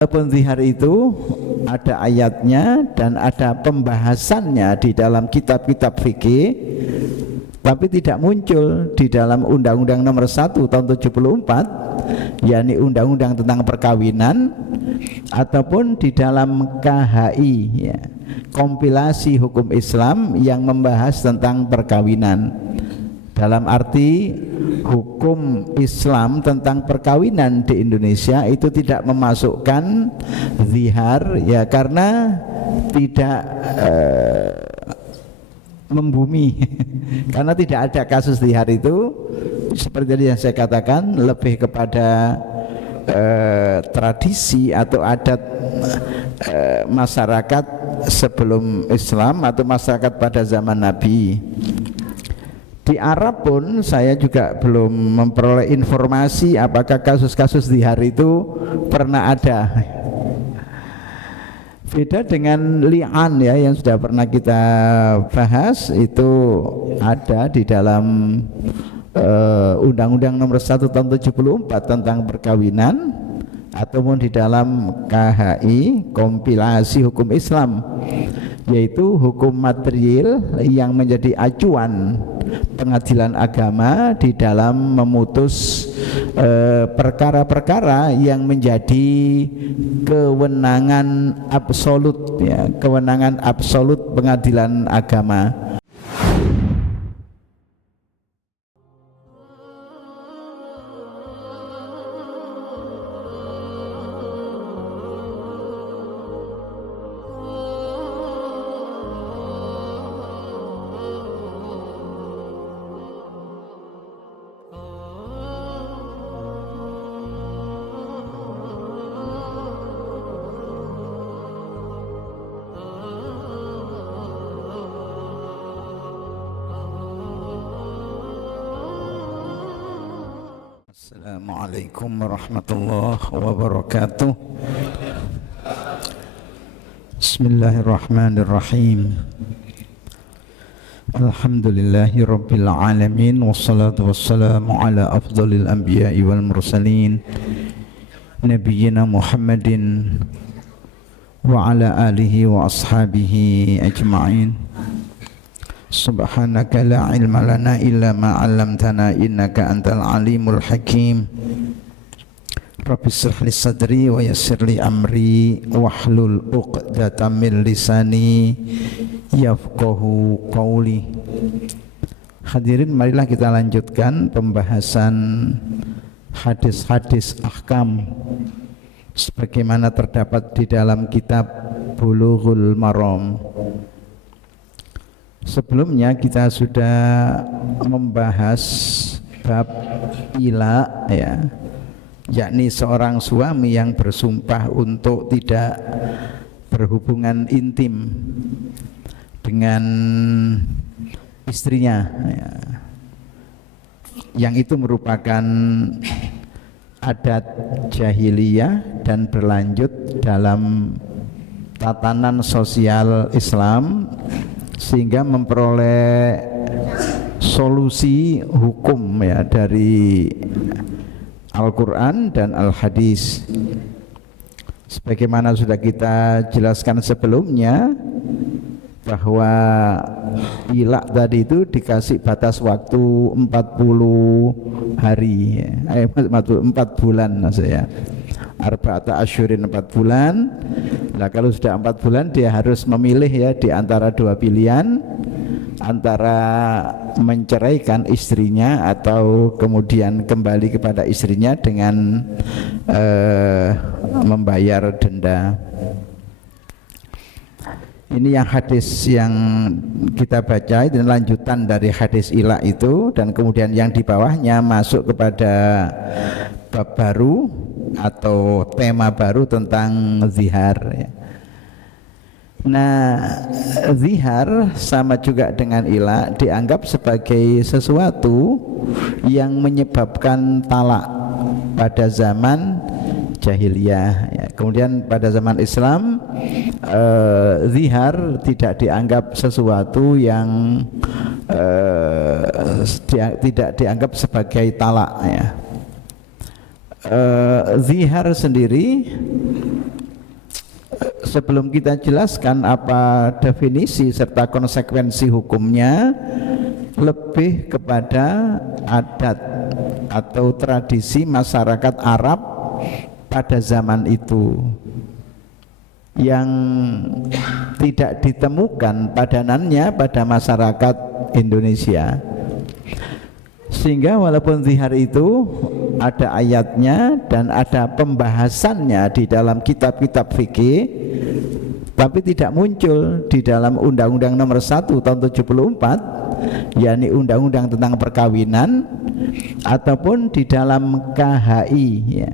Zihar itu ada ayatnya dan ada pembahasannya di dalam kitab-kitab fikih, tapi tidak muncul di dalam Undang-Undang Nomor 1 Tahun 74, yakni Undang-Undang tentang perkawinan, ataupun di dalam KHI, ya, kompilasi hukum Islam yang membahas tentang perkawinan. Dalam arti hukum Islam tentang perkawinan di Indonesia itu tidak memasukkan zihar, ya, karena tidak membumi karena tidak ada kasus zihar itu. Seperti yang saya katakan, lebih kepada tradisi atau adat masyarakat sebelum Islam atau masyarakat pada zaman Nabi. Di Arab pun saya juga belum memperoleh informasi apakah kasus-kasus zihar itu pernah ada. Beda dengan li'an, ya, yang sudah pernah kita bahas, itu ada di dalam Undang-Undang Nomor 1 Tahun 74 tentang perkawinan, ataupun di dalam KHI kompilasi hukum Islam, yaitu hukum material yang menjadi acuan pengadilan agama di dalam memutus perkara-perkara yang menjadi kewenangan absolut, ya, kewenangan absolut pengadilan agama. Assalamualaikum warahmatullahi wabarakatuh. Bismillahirrahmanirrahim. Alhamdulillahi rabbil alamin, wassalatu wassalamu ala afdalil anbiya'i wal mursalin, nabiyyina Muhammadin wa ala alihi wa ashabihi ajma'in. Subhanaka la ilma lana illa ma 'allamtana innaka antal alimul hakim. Rabbi shrah li sadri wa yassir li amri wahlul 'uqdatam min lisani yafqahu qawli. Hadirin, marilah kita lanjutkan pembahasan hadis-hadis ahkam sebagaimana terdapat di dalam kitab Bulughul Maram. Sebelumnya kita sudah membahas bab ila, ya, yakni seorang suami yang bersumpah untuk tidak berhubungan intim dengan istrinya, ya, yang itu merupakan adat jahiliyah dan berlanjut dalam tatanan sosial Islam, sehingga memperoleh solusi hukum, ya, dari Al-Quran dan Al-Hadis. Sebagaimana sudah kita jelaskan sebelumnya, bahwa ilak tadi itu dikasih batas waktu 40 hari, 4 bulan maksudnya. Arba'ata asyurin, 4 bulan. Nah, kalau sudah 4 bulan dia harus memilih, ya, di antara dua pilihan, antara menceraikan istrinya atau kemudian kembali kepada istrinya dengan membayar denda. Ini yang hadis yang kita baca, dan lanjutan dari hadis ila itu, dan kemudian yang di bawahnya masuk kepada bab baru atau tema baru tentang zihar, ya. Nah, zihar sama juga dengan ila, dianggap sebagai sesuatu yang menyebabkan talak pada zaman jahiliyah, ya. Kemudian pada zaman Islam, zihar tidak dianggap sesuatu yang tidak dianggap sebagai talak, ya. Zihar sendiri sebelum kita jelaskan apa definisi serta konsekuensi hukumnya, lebih kepada adat atau tradisi masyarakat Arab pada zaman itu yang tidak ditemukan padanannya pada masyarakat Indonesia. Sehingga walaupun zihar itu ada ayatnya dan ada pembahasannya di dalam kitab-kitab fikih, tapi tidak muncul di dalam Undang-Undang Nomor 1 Tahun 74, yakni Undang-Undang tentang perkawinan, ataupun di dalam KHI, ya,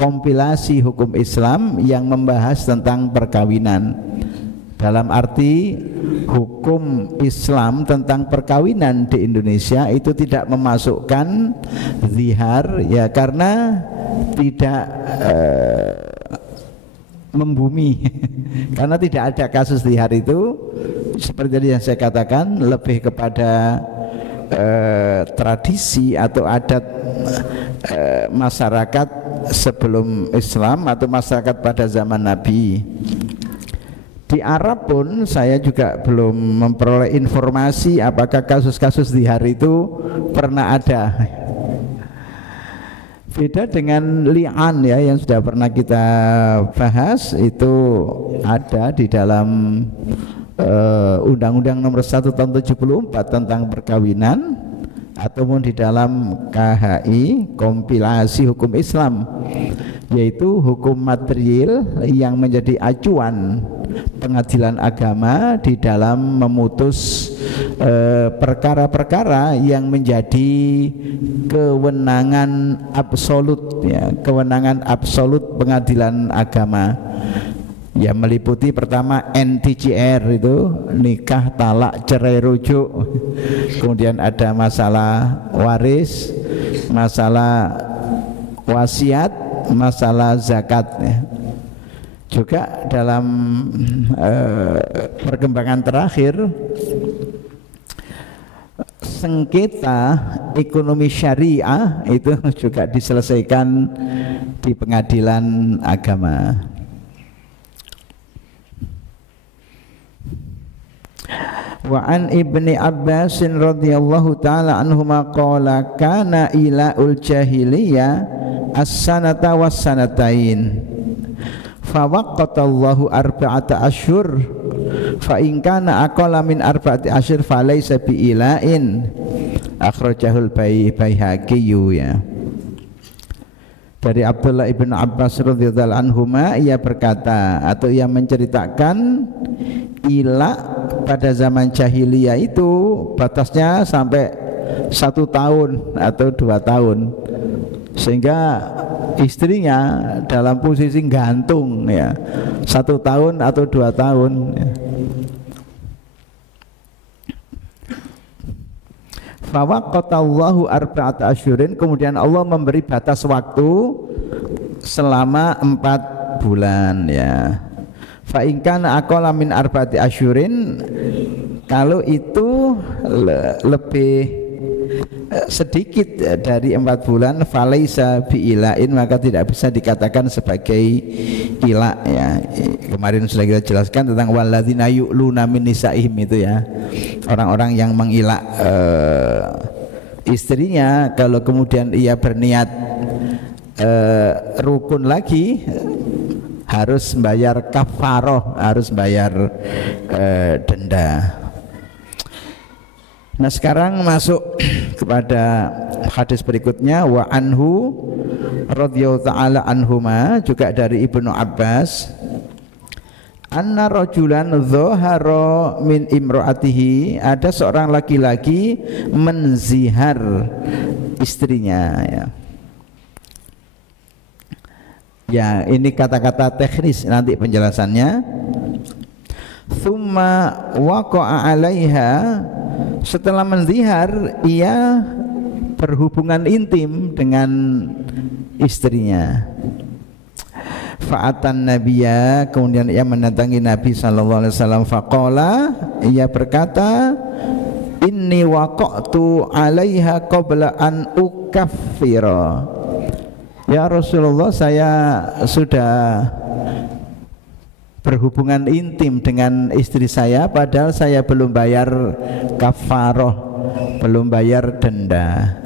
kompilasi hukum Islam yang membahas tentang perkawinan. Dalam arti hukum Islam tentang perkawinan di Indonesia itu tidak memasukkan zihar, ya, karena tidak membumi karena tidak ada kasus zihar itu. Seperti tadi yang saya katakan, lebih kepada tradisi atau adat masyarakat sebelum Islam atau masyarakat pada zaman Nabi. Di Arab pun saya juga belum memperoleh informasi apakah kasus-kasus zihar itu pernah ada. Beda dengan li'an, ya, yang sudah pernah kita bahas, itu ada di dalam Undang-Undang Nomor 1 Tahun 74 tentang perkawinan, ataupun di dalam KHI kompilasi hukum Islam, yaitu hukum material yang menjadi acuan pengadilan agama di dalam memutus perkara-perkara yang menjadi kewenangan absolut, ya, kewenangan absolut pengadilan agama, ya, meliputi pertama NTCR itu nikah, talak, cerai, rujuk, kemudian ada masalah waris, masalah wasiat, masalah zakat, ya. Juga dalam perkembangan terakhir, sengketa ekonomi syariah itu juga diselesaikan di pengadilan agama. Wa an Ibni Abbas radhiyallahu taala anhuma qala kana ilaul jahiliyah as-sanata was-sanatain fa waqatallahu arba'ata asyhur fa in kana aqalla min arba'ati asyhur fa laysa bi ilain, akhrajahul Baihaqi, ya. Dari Abdullah ibn Abbas radhiyallahu anhuma, ia berkata atau ia menceritakan ila pada zaman jahiliyah itu batasnya sampai 1 tahun atau 2 tahun, sehingga istrinya dalam posisi gantung, ya, 1 tahun atau 2 tahun, ya. Fawaqatallahu arba'ata asyurin, kemudian Allah memberi batas waktu selama 4 bulan, ya. Fa in kana aqalla min arba'ati asyurin, kalau itu lebih sedikit dari 4 bulan, falaisa bi'ilain, maka tidak bisa dikatakan sebagai ila, ya. Kemarin sudah kita jelaskan tentang walladzina yu'luna min nisaihim itu, ya, orang-orang yang mengilak istrinya, kalau kemudian ia berniat rukun lagi, harus bayar kafaroh, harus bayar denda. Nah, sekarang masuk kepada hadis berikutnya. Wa anhu radhiyallahu ta'ala anhuma, juga dari Ibnu Abbas, anna rajulan dhahara min imraatihi, ada seorang laki-laki menzihar istrinya, ya. Ya, ini kata-kata teknis, nanti penjelasannya. Tsumma waqa'a 'alaiha, setelah menzihar ia berhubungan intim dengan istrinya. Fa'atan nabiyya, kemudian ia mendatangi Nabi sallallahu alaihi wasallam. Faqala, ia berkata, inni waqa'tu 'alaiha qabla an ukaffira. Ya Rasulullah, saya sudah berhubungan intim dengan istri saya padahal saya belum bayar kafaroh, belum bayar denda.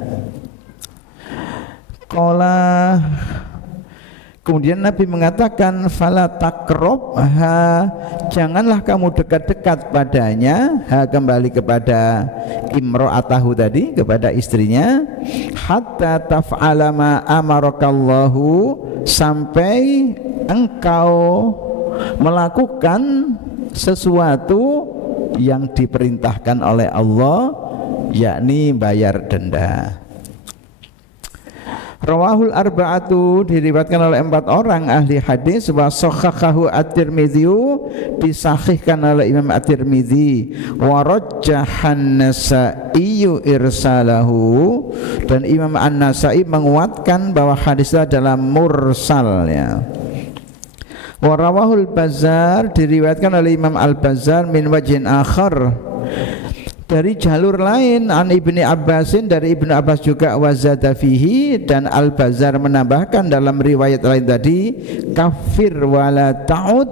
Kemudian Nabi mengatakan fala takrobha, janganlah kamu dekat-dekat padanya, kembali kepada imro'atahu tadi, kepada istrinya, hatta taf'ala ma amarakallahu, sampai engkau melakukan sesuatu yang diperintahkan oleh Allah, yakni bayar denda. Rawahul arba'atu, diriwayatkan oleh 4 orang ahli hadis, wa sahhahahu at-Tirmidzi, disahihkan oleh Imam at-Tirmidzi, wa rajjahan Nasa'i irsalahu, dan Imam An-Nasa'i menguatkan bahwa hadis itu adalah mursal ya. Wa rawahul Bazzar, diriwayatkan oleh Imam Al-Bazzar min wajhin akhar, dari jalur lain, an Ibni Abbasin, dari Ibnu Abbas juga, wazada fihi, dan Al-Bazzar menambahkan dalam riwayat lain tadi, kafir wala ta'ud,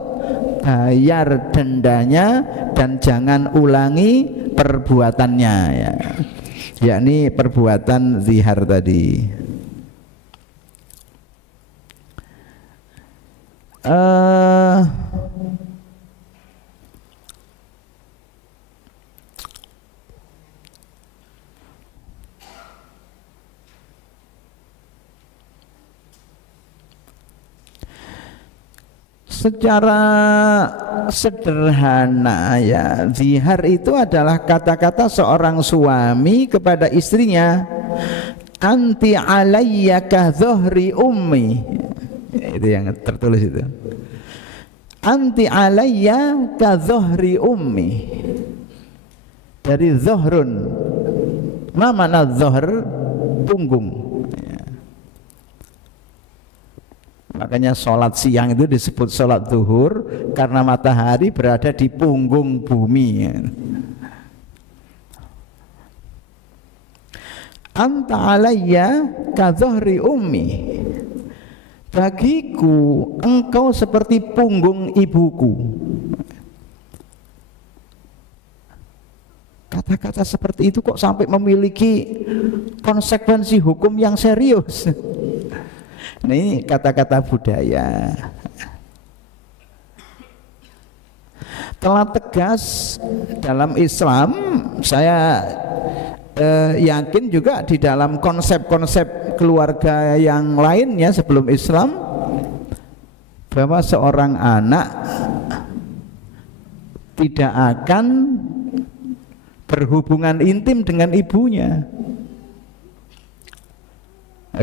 bayar dendanya dan jangan ulangi perbuatannya ya, yakni perbuatan zihar tadi. Secara sederhana ya, zihar itu adalah kata-kata seorang suami kepada istrinya, anti alayya ka dhuhri ummi, itu yang tertulis itu, anti alayya ka dhuhri ummi, dari dhuhrun. Ma mana dhuhr? Punggung. Makanya sholat siang itu disebut sholat zuhur karena matahari berada di punggung bumi. Anta alayya ka dhuhri ummi, bagiku engkau seperti punggung ibuku. Kata-kata seperti itu kok sampai memiliki konsekuensi hukum yang serius. Ini kata-kata budaya. Telah tegas dalam Islam, saya yakin juga di dalam konsep-konsep keluarga yang lainnya sebelum Islam, bahwa seorang anak tidak akan berhubungan intim dengan ibunya.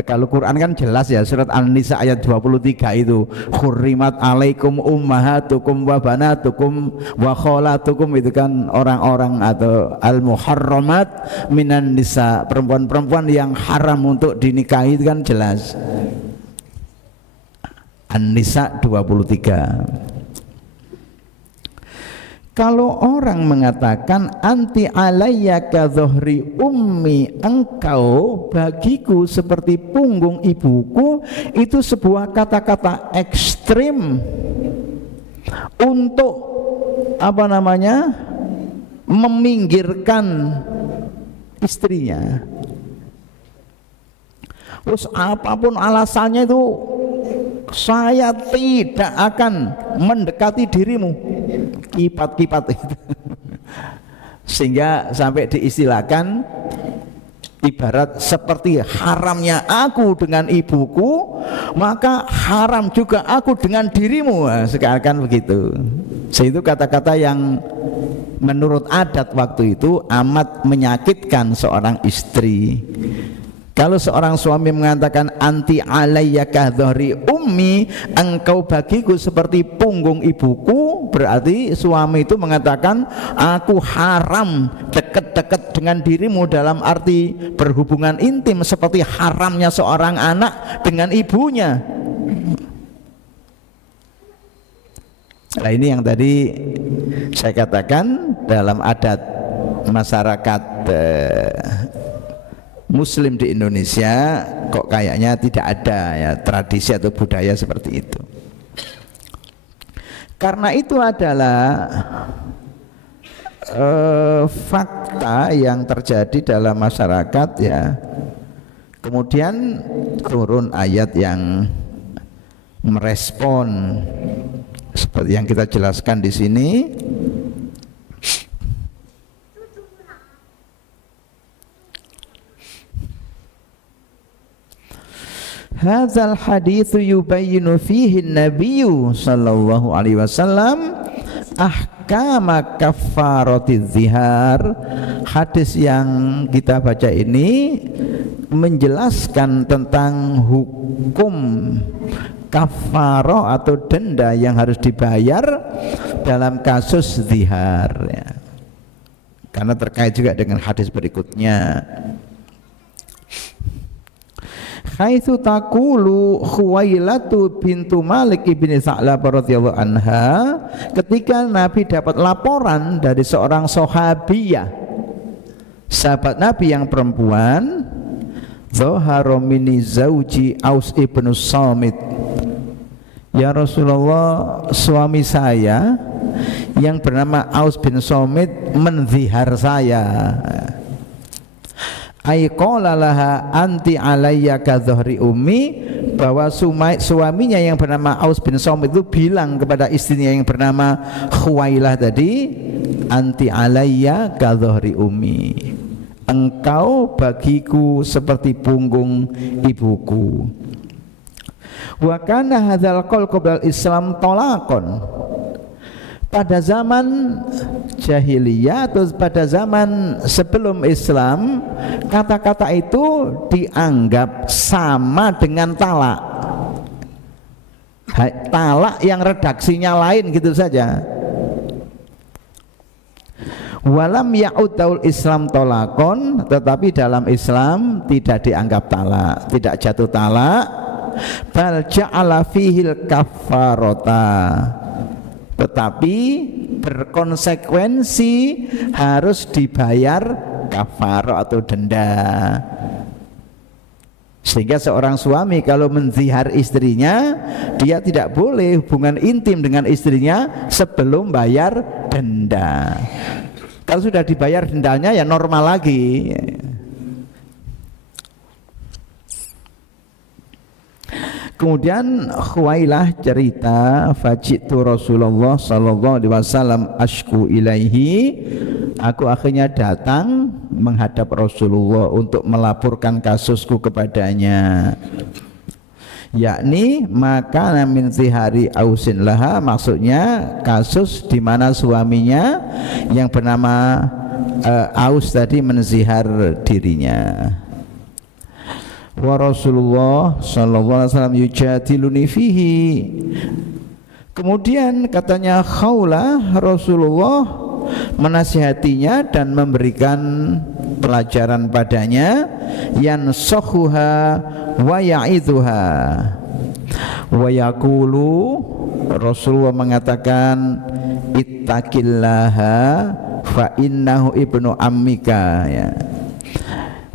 Kalau Quran kan jelas ya, surat An-Nisa ayat 23 itu, hurrimat alaikum ummahatukum wa banatukum wa kholatukum, itu kan orang-orang atau al-muharramat minan nisa, perempuan-perempuan yang haram untuk dinikahi, itu kan jelas. An-Nisa 23. Kalau orang mengatakan anti alayya ka dhuhri ummi, engkau bagiku seperti punggung ibuku, itu sebuah kata-kata ekstrim untuk apa namanya, meminggirkan istrinya. Terus apapun alasannya itu, saya tidak akan mendekati dirimu, kipat-kipat itu. Sehingga sampai diistilahkan ibarat seperti haramnya aku dengan ibuku, maka haram juga aku dengan dirimu. Nah, sekarang begitu. Itu kata-kata yang menurut adat waktu itu amat menyakitkan seorang istri. Kalau seorang suami mengatakan anti alayya ka dhuhri ummi, engkau bagiku seperti punggung ibuku, berarti suami itu mengatakan aku haram dekat-dekat dengan dirimu, dalam arti berhubungan intim seperti haramnya seorang anak dengan ibunya. Nah, ini yang tadi saya katakan, dalam adat masyarakat Muslim di Indonesia kok kayaknya tidak ada ya tradisi atau budaya seperti itu. Karena itu adalah fakta yang terjadi dalam masyarakat ya. Kemudian turun ayat yang merespon seperti yang kita jelaskan di sini. Hadzal haditsu yubayyinu fihi an-nabiyyu sallallahu alaihi wasallam ahkama kaffaratiz zihar. Hadis yang kita baca ini menjelaskan tentang hukum kafarah atau denda yang harus dibayar dalam kasus zihar ya. Karena terkait juga dengan hadis berikutnya. Haitsu taqulu Khuwailatu bintu Malik ibni Sa'lab radhiyallahu anha, ketika Nabi dapat laporan dari seorang sahabiyah, sahabat Nabi yang perempuan, Zahara mini zauji Aus ibnu Samit, ya Rasulullah, suami saya yang bernama Aus bin Samit menzihar saya. Ai qala laha anti alayya ka dhahri ummi, bahwa suaminya yang bernama Aus bin Samit itu bilang kepada istrinya yang bernama Khuwailah tadi, anti alayya ka dhahri ummi, engkau bagiku seperti punggung ibuku. Wa kana hadzal qaul qabla Islam talaqon. Pada zaman jahiliyah atau pada zaman sebelum Islam, kata-kata itu dianggap sama dengan talak. Talak yang redaksinya lain gitu saja. Walam ya'udul Islam tolakon, tetapi dalam Islam tidak dianggap talak, tidak jatuh talak. Bal ja'ala fihil kafarota, tetapi berkonsekuensi harus dibayar kafarah atau denda. Sehingga seorang suami kalau menzihar istrinya, dia tidak boleh hubungan intim dengan istrinya sebelum bayar denda. Kalau sudah dibayar dendanya ya normal lagi. Kemudian Khuwailah cerita, fajitu Rasulullah sallallahu alaihi wasallam ashku ilaihi, aku akhirnya datang menghadap Rasulullah untuk melaporkan kasusku kepadanya, yakni maka min zihari Ausin laha, maksudnya kasus di mana suaminya yang bernama Aus tadi menzihar dirinya. Wa Rasulullah sallallahu alaihi wasallam yujadiluni fihi, kemudian katanya Khawlah, Rasulullah menasihatinya dan memberikan pelajaran padanya, yansakhuha wa ya'idhuha wa yaqulu, Rasulullah mengatakan ittaqillaha fa innahu ibnu ammika, ya.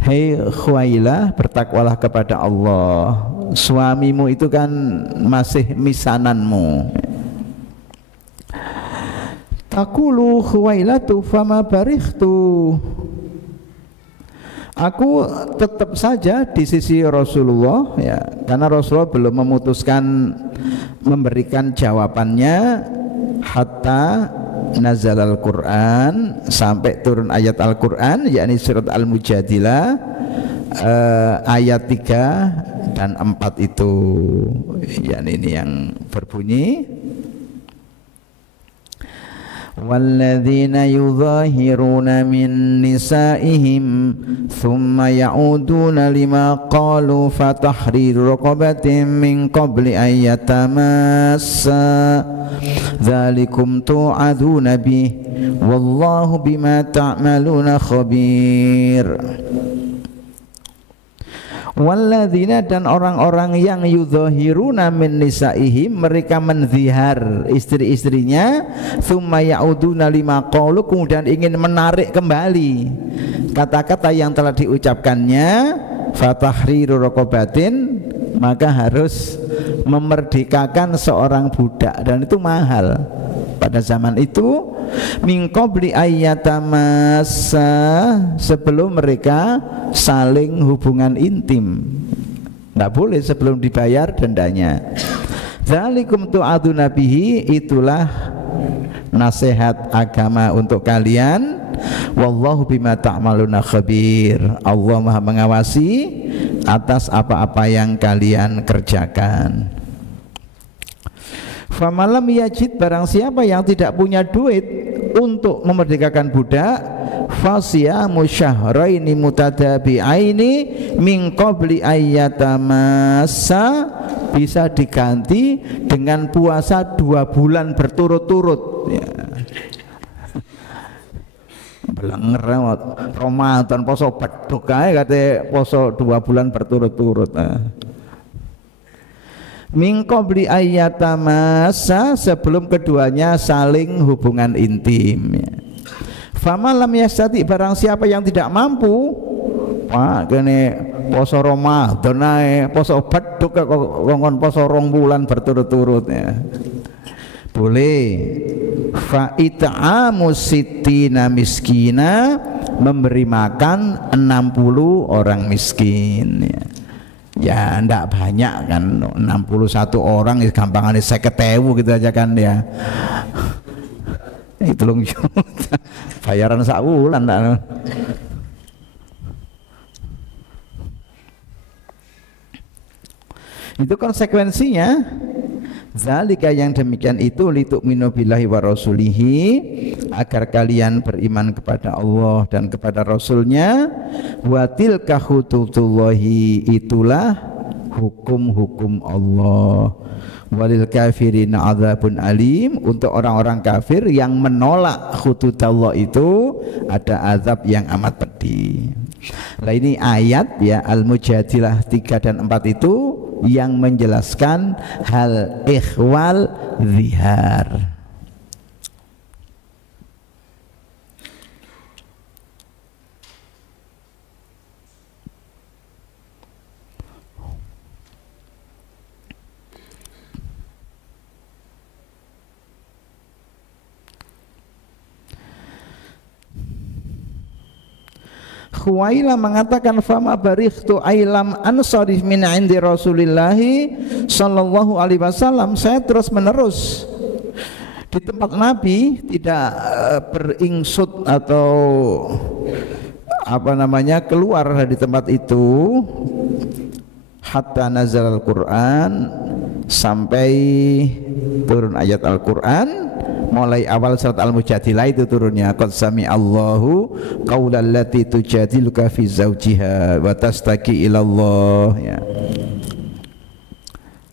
Hei Khuwailah, bertakwalah kepada Allah, suamimu itu kan masih misananmu. Taqulu Khuwailatu fama barikhtu, aku tetap saja di sisi Rasulullah, ya, karena Rasulullah belum memutuskan memberikan jawabannya hatta nazal al-Quran, sampai turun ayat Al-Quran, yakni surat Al-Mujadilah ayat 3 dan 4 itu, yakni ini yang berbunyi walladzina yudhahiruna min nisaihim thumma ya'uduna lima qalu fatahriru raqabatin min qabli ayyatamassa dzalikum tu'aduna bih wallahu bima ta'maluna khabir. Walladzina, dan orang-orang yang yudhahiruna min nisaihim, mereka menzihar istri-istrinya, thumma ya'uduna lima qalu, kemudian ingin menarik kembali kata-kata yang telah diucapkannya, fatahriru raqabatin, maka harus memerdekakan seorang budak, dan itu mahal pada zaman itu. Min qabli ayyatamassa, sebelum mereka saling hubungan intim, tidak boleh sebelum dibayar dendanya. Dzalikum tu'aduna bihi, itulah nasihat agama untuk kalian. Wallahu bima ta'maluna khabir, Allah Maha mengawasi atas apa-apa yang kalian kerjakan. Famalam yajid, barang siapa yang tidak punya duit untuk memerdekakan budak, fasyamu syahraini mutadabi'aini min qabli ayyatamassa, bisa diganti dengan puasa 2 bulan berturut-turut ya. Belenger Ramadan poso beduk kae kate poso 2 bulan berturut-turut. Min qabli ayyatamassa, sebelum keduanya saling hubungan intim ya. Famalam yastati, barang siapa yang tidak mampu, Pak kene poso Ramadan ae poso beduk kok ngon poso 2 bulan berturut-turut ya. Boleh. Fa it'amu sittina miskina, memberi makan 60 orang miskin ya. Ya ndak banyak kan, 61 orang ya, gampangannya 50.000 gitu aja kan ya. Itu long juta bayaran sak wulan ndak. Itu konsekuensinya. Zalika, yang demikian itu, litu'minu billahi wa rasulihi, agar kalian beriman kepada Allah dan kepada Rasulnya. Wa tilka hududullahi, itulah hukum-hukum Allah. Walil kafirin adzabun alim, untuk orang-orang kafir yang menolak hududallah itu ada azab yang amat pedih. Nah ini ayat ya Al-Mujadilah 3 dan 4 itu yang menjelaskan hal ikhwal zihar. Khuwaila mengatakan, fama barikhtu ailam ansarif min indi Rasulillahi sallallahu alaihi wasallam, saya terus menerus di tempat Nabi, tidak beringsut atau keluar dari tempat itu, hatta nazal Al-Quran, sampai turun ayat Al-Quran. Mulai awal surat Al-Mujadilah itu turunnya, qad sami'allahu qaulal lati tujadiluka fi zawjiha wa tastaqi ila Allah ya.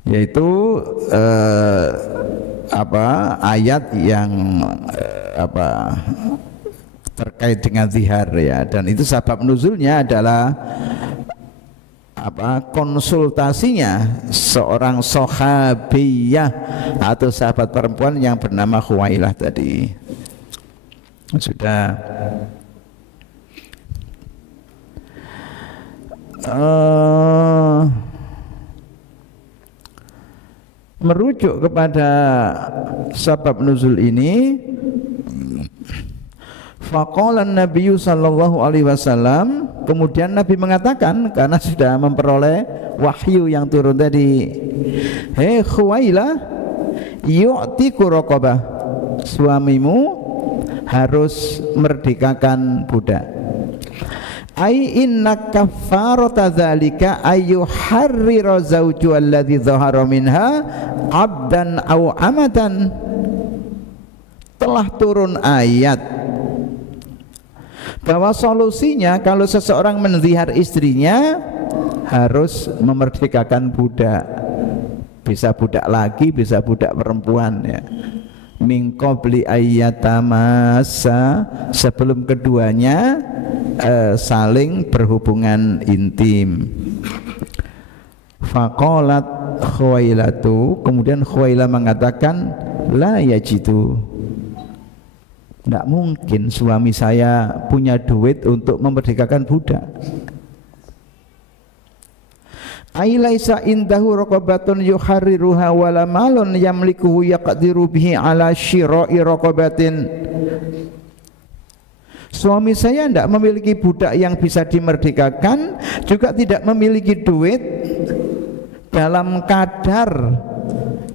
Yaitu ayat yang terkait dengan zihar ya, dan itu sabab nuzulnya adalah konsultasinya seorang sahabiyah atau sahabat perempuan yang bernama Khuwailah tadi. Sudah merujuk kepada sabab nuzul ini, faqala Nabi sallallahu alaihi wasallam, kemudian Nabi mengatakan, karena sudah memperoleh wahyu yang turun tadi, hei Khuwailah, yu'tiku raqabah, suamimu harus merdekakan budak. Ai inna kaffarata dzalika ayyuharrira zawju alladhi dhahara minha abdan aw amatan. Telah turun ayat bahwa solusinya kalau seseorang menzihar istrinya harus memerdekakan budak, bisa budak laki, bisa budak perempuan ya. Min qabli ayyatamassa, sebelum keduanya saling berhubungan intim. Faqalat Khuwailatu, kemudian Khuwailah mengatakan, la yajidu, tidak mungkin suami saya punya duit untuk memerdekakan budak. ai laisa indahu raqabatun yuharriruha wala malun yamlikuhu yaqdiru bihi ala syira'i raqabatin. Suami saya tidak memiliki budak yang bisa dimerdekakan, juga tidak memiliki duit dalam kadar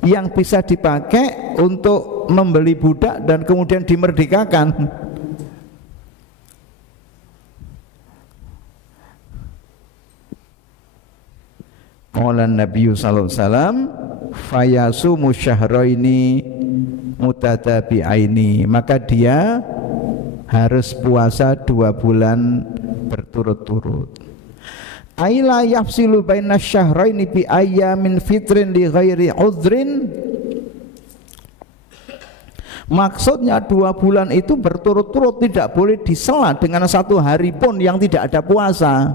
yang bisa dipakai untuk membeli budak dan kemudian dimerdekakan. Qala Nabi sallallahu alaihi wasallam fayasumu syahraini mutatabi'aini, maka dia harus puasa 2 bulan berturut-turut. Aila yafsilu baina syahraini bi ayyamin fitrin li ghairi udhrin. Maksudnya 2 bulan itu berturut-turut, tidak boleh disela dengan 1 hari pun yang tidak ada puasa.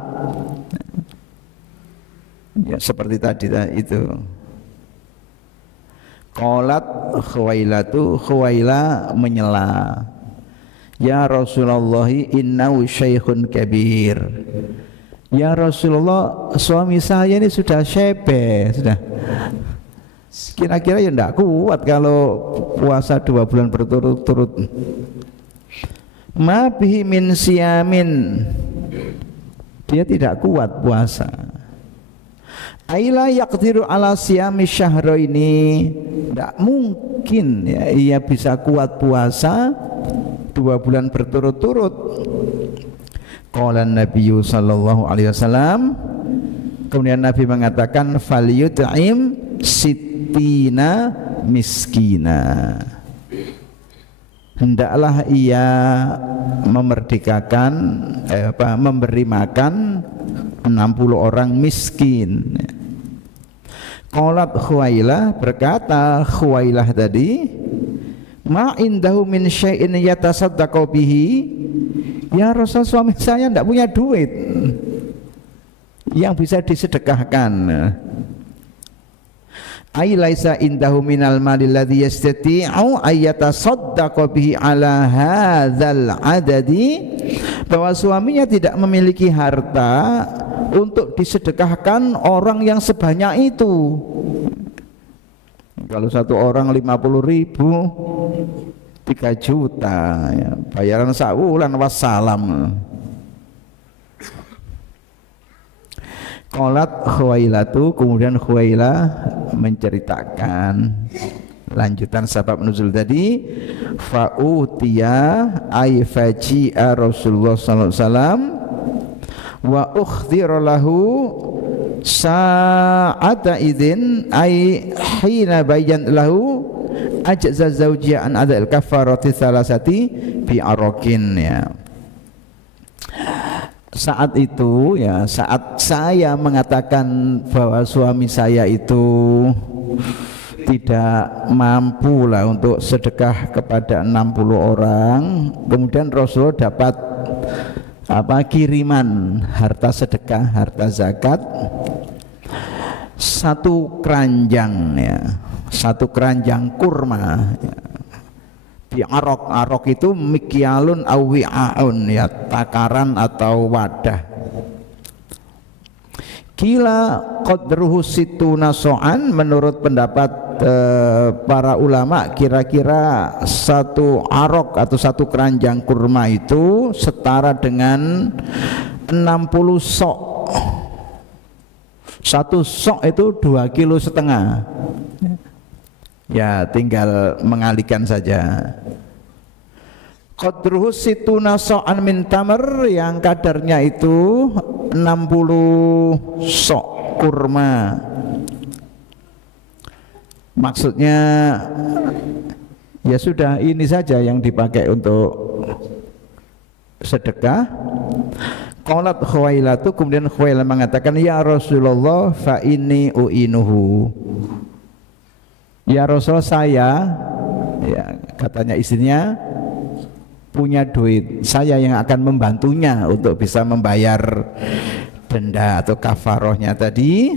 Ya seperti tadi itu. Qalat Khuwailatu, Khuwaila menyela, ya Rasulullah innahu syaikhun kabir. Ya Rasulullah, suami saya ini sudah syebe, sudah kira-kira ya tidak kuat kalau puasa 2 bulan berturut-turut. Ma bihi min siyamin, dia tidak kuat puasa. Aila yaqdiru ala siyami syahraini, tidak mungkin ya, ia bisa kuat puasa 2 bulan berturut-turut. Qala Nabi sallallahu alaihi wasallam, kemudian Nabi mengatakan falyut'im sittina miskina, hendaklah ia memerdekakan memberi makan 60 orang miskin. Qalat Khuwailah, berkata Khuwailah tadi, ma indahu min syai'in yatasaddaqu bihi, ya Rasul, suami saya tidak punya duit yang bisa disedekahkan. Ai laisa indahu minal mali alladhi yastati'u ayyatasaddaqa bihi ala hadzal adadi, bahwa suaminya tidak memiliki harta untuk disedekahkan orang yang sebanyak itu. Kalau 1 orang 50.000, 3 juta ya, bayaran saulan wassalam. Qalat Khuwailatu, kemudian Khuwailah menceritakan lanjutan sebab nuzul tadi. Fa'utiya ay faji'a Rasulullah sallallahu alaihi wasallam wa ukhdhira lahu sa'ata idzin ay hina bayyan lahu ajza zawjiya an adal kafarati salasati bi arakin. Ya, saat itu ya, saat saya mengatakan bahwa suami saya itu tidak mampu lah untuk sedekah kepada 60 orang, kemudian Rasulullah dapat kiriman harta sedekah, harta zakat 1 keranjang ya, 1 keranjang kurma ya. Di arok itu mikyalun awi'aun ya, takaran atau wadah. Kila qadruhu situna so'an, menurut pendapat para ulama kira-kira 1 arok atau 1 keranjang kurma itu setara dengan 60 sok. 1 sok itu 2,5 kilo. Ya tinggal mengalihkan saja. Qadruhu situna so'an min tamr, yang kadarnya itu 60 sok kurma. Maksudnya ya sudah, ini saja yang dipakai untuk sedekah. Qalat Khuwailatu, kemudian Khuwailah mengatakan, ya Rasulullah fa inni u'inuhu. Ya Rasul, saya ya, katanya istrinya, punya duit, saya yang akan membantunya untuk bisa membayar denda atau kafarohnya tadi.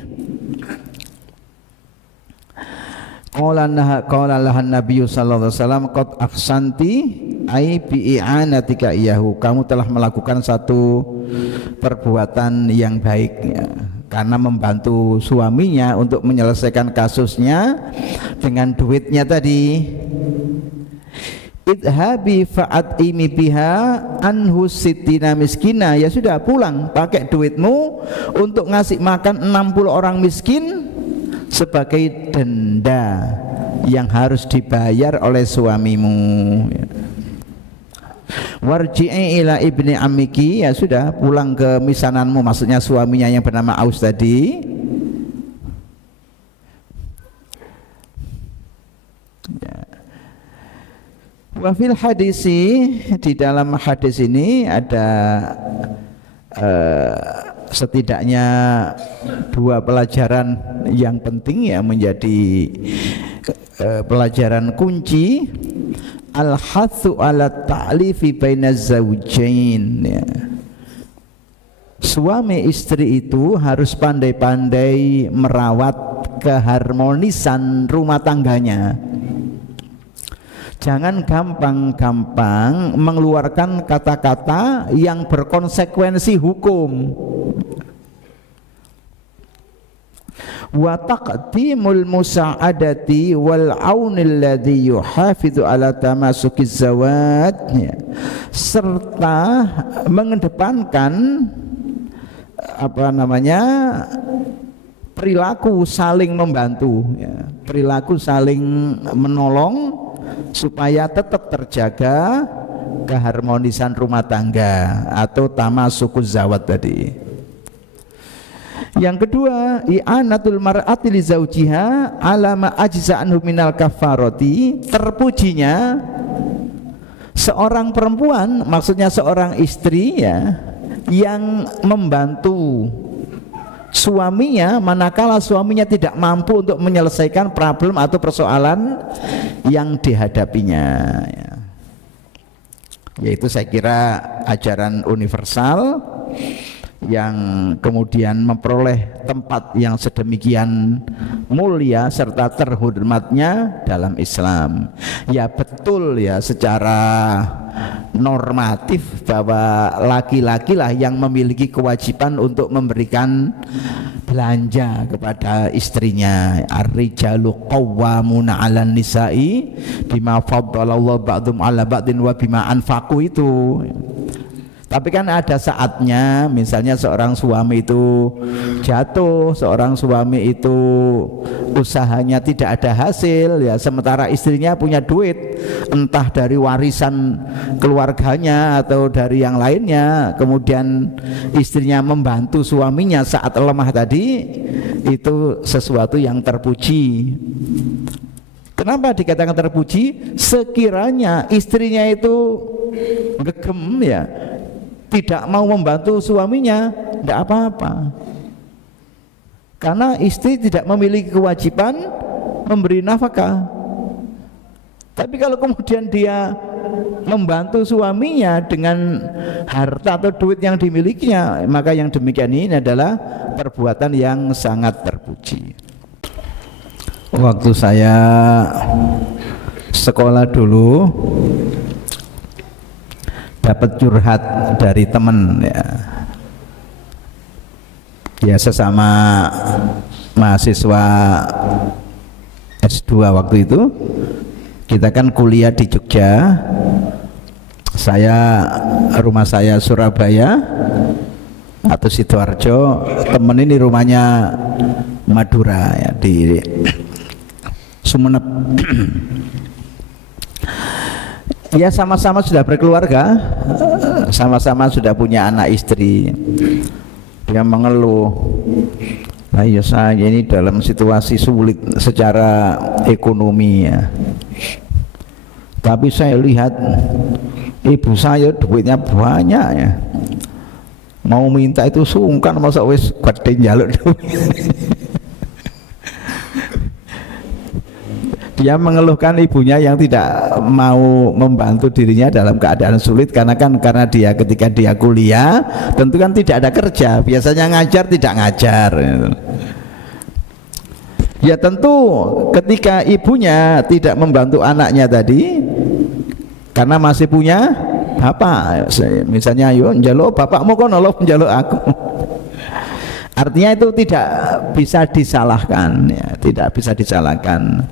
Qala lahan Nabi sallallahu alaihi wasallam qad ahsanti ai bi i'anatika iyahu, kamu telah melakukan 1 perbuatan yang baik ya. karena membantu suaminya untuk menyelesaikan kasusnya dengan duitnya tadi. Idhabi fa'at'imi biha anhu sittina miskina, ya sudah pulang pakai duitmu untuk ngasih makan 60 orang miskin sebagai denda yang harus dibayar oleh suamimu. Warji'i ila ibni amiki, ya sudah pulang ke misananmu, maksudnya suaminya yang bernama Aus tadi. Wafil hadisi, di dalam hadis ini ada setidaknya dua pelajaran yang penting ya, menjadi pelajaran kunci. Al-hathu ala ta'lifi bainaz zawjain, ya. Suami istri itu harus pandai-pandai merawat keharmonisan rumah tangganya. Jangan gampang-gampang mengeluarkan kata-kata yang berkonsekuensi hukum. Wa taqdimul musa'adati wal aunil ladzi yuhafidhu ala tamasukiz zawat, serta mengedepankan perilaku saling membantu, ya, perilaku saling menolong supaya tetap terjaga keharmonisan rumah tangga atau tamasukuz zawat tadi. Yang kedua, i'anatul mar'ati li zaujiha ala ma ajza anhu minal kafarati, terpujinya seorang perempuan, maksudnya seorang istri ya, yang membantu suaminya manakala suaminya tidak mampu untuk menyelesaikan problem atau persoalan yang dihadapinya, ya. Yaitu saya kira ajaran universal yang kemudian memperoleh tempat yang sedemikian mulia serta terhormatnya dalam Islam. Ya betul ya, secara normatif bahwa laki-laki lah yang memiliki kewajiban untuk memberikan belanja kepada istrinya. Ar-rijalu qawwamuna 'alan nisa'i bima faddalallahu ba'dhum 'ala ba'din wa bima anfaqu itu. Tapi kan ada saatnya, misalnya seorang suami itu jatuh, seorang suami itu usahanya tidak ada hasil, ya, sementara istrinya punya duit, entah dari warisan keluarganya atau dari yang lainnya, kemudian istrinya membantu suaminya saat lemah tadi, itu sesuatu yang terpuji. Kenapa dikatakan terpuji? Sekiranya istrinya itu gegem, ya, tidak mau membantu suaminya, tidak apa-apa, karena istri tidak memiliki kewajiban memberi nafkah. Tapi kalau kemudian dia membantu suaminya dengan harta atau duit yang dimilikinya, maka yang demikian ini adalah perbuatan yang sangat terpuji. Waktu saya sekolah dulu dapat curhat dari teman, ya sesama mahasiswa S2 waktu itu. Kita kan kuliah di Jogja, rumah saya Surabaya atau Sidoarjo, temen ini rumahnya Madura, ya, di Sumeneb. Ya sama-sama sudah berkeluarga, sama-sama sudah punya anak istri. Dia mengeluh, "Ayo saya ini dalam situasi sulit secara ekonomi, ya. Tapi saya lihat ibu saya duitnya banyak, ya. Mau minta itu sungkan, masa wis gede njaluk duit." Dia mengeluhkan ibunya yang tidak mau membantu dirinya dalam keadaan sulit, karena dia ketika dia kuliah tentu kan tidak ada kerja, biasanya ngajar tidak ngajar. Ya tentu ketika ibunya tidak membantu anaknya tadi karena masih punya bapak, misalnya yo njaluk bapakmu kok nolong njaluk aku. Artinya itu tidak bisa disalahkan ya, tidak bisa disalahkan.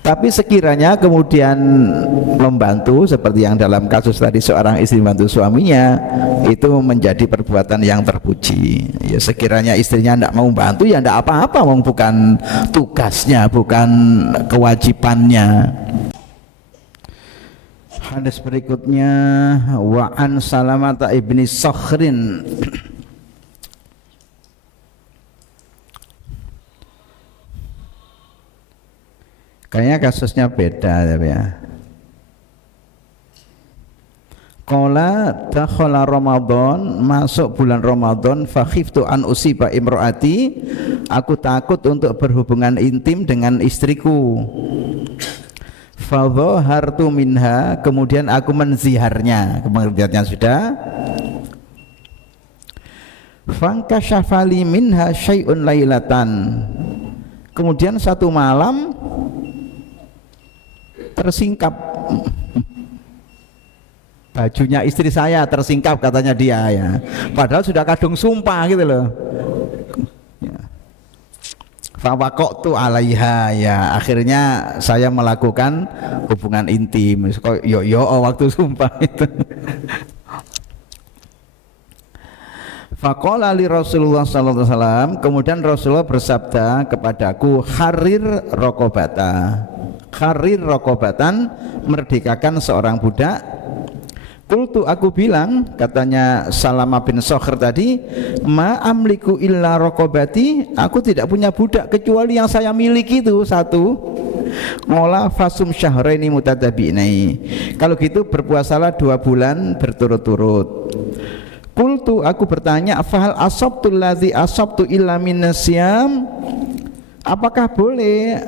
Tapi sekiranya kemudian membantu seperti yang dalam kasus tadi seorang istri membantu suaminya, itu menjadi perbuatan yang terpuji. Ya sekiranya istrinya tidak mau bantu ya tidak apa-apa, bukan tugasnya, bukan kewajibannya. Hadis berikutnya, wa an Salamata ibni Sakhrin. Kayaknya kasusnya beda ya. Qala dakhala Ramadan, masuk bulan Ramadan, fa khiftu an usiba imraati, aku takut untuk berhubungan intim dengan istriku. Fa dhahartu minha, kemudian aku menziharnya, pengertiannya sudah. Fankashafali minha syai'un lailatan, kemudian satu malam tersingkap bajunya istri saya, tersingkap katanya dia ya, padahal sudah kadung sumpah gitu loh ya. Fawaqtu alaiha, ya akhirnya saya melakukan hubungan intim waktu sumpah itu. Faqala li Rasulullah sallallahu alaihi wasallam, kemudian Rasulullah bersabda kepadaku, harir raqabata, harir raqabatan, merdekakan seorang budak. Qultu, aku bilang, katanya Salamah bin Sakhr tadi, ma amliku illa raqabati, aku tidak punya budak kecuali yang saya miliki itu satu. Ngola fasum syahraini mutatabi'nai, kalau gitu berpuasalah 2 bulan berturut-turut. Qultu, aku bertanya, fahal asabtu allazi asabtu illa minasyam, apakah boleh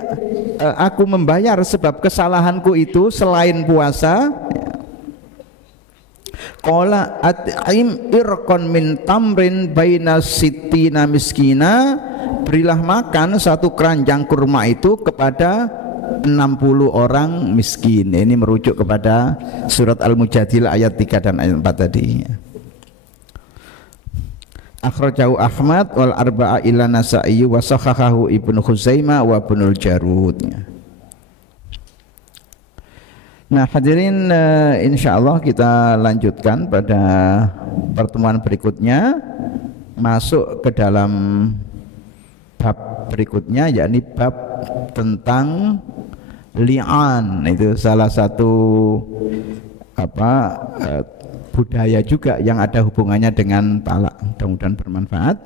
aku membayar sebab kesalahanku itu selain puasa? Qala at'im irqan min tamrin baina sittina miskina, berilah makan 1 keranjang kurma itu kepada 60 orang miskin. Ini merujuk kepada surat Al-Mujadilah ayat 3 dan ayat 4 tadi. Akhrajahu Ahmad wal arba'a illa Nasa'i wa sahahahu Ibnu Khuzaimah wa Ibnul Jarud. Nah hadirin, insyaallah kita lanjutkan pada pertemuan berikutnya, masuk ke dalam bab berikutnya, yakni bab tentang li'an. Itu salah satu budaya juga yang ada hubungannya dengan talak. Mudah-mudahan bermanfaat.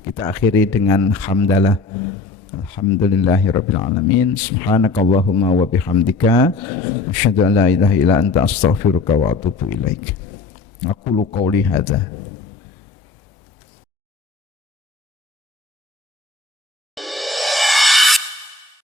Kita akhiri dengan hamdalah. Alhamdulillahirabbil alamin. Subhanakallahumma wa bihamdika asyhadu an la ilaha illa anta astaghfiruka wa atubu ilaik. Aqulu qouli hadza.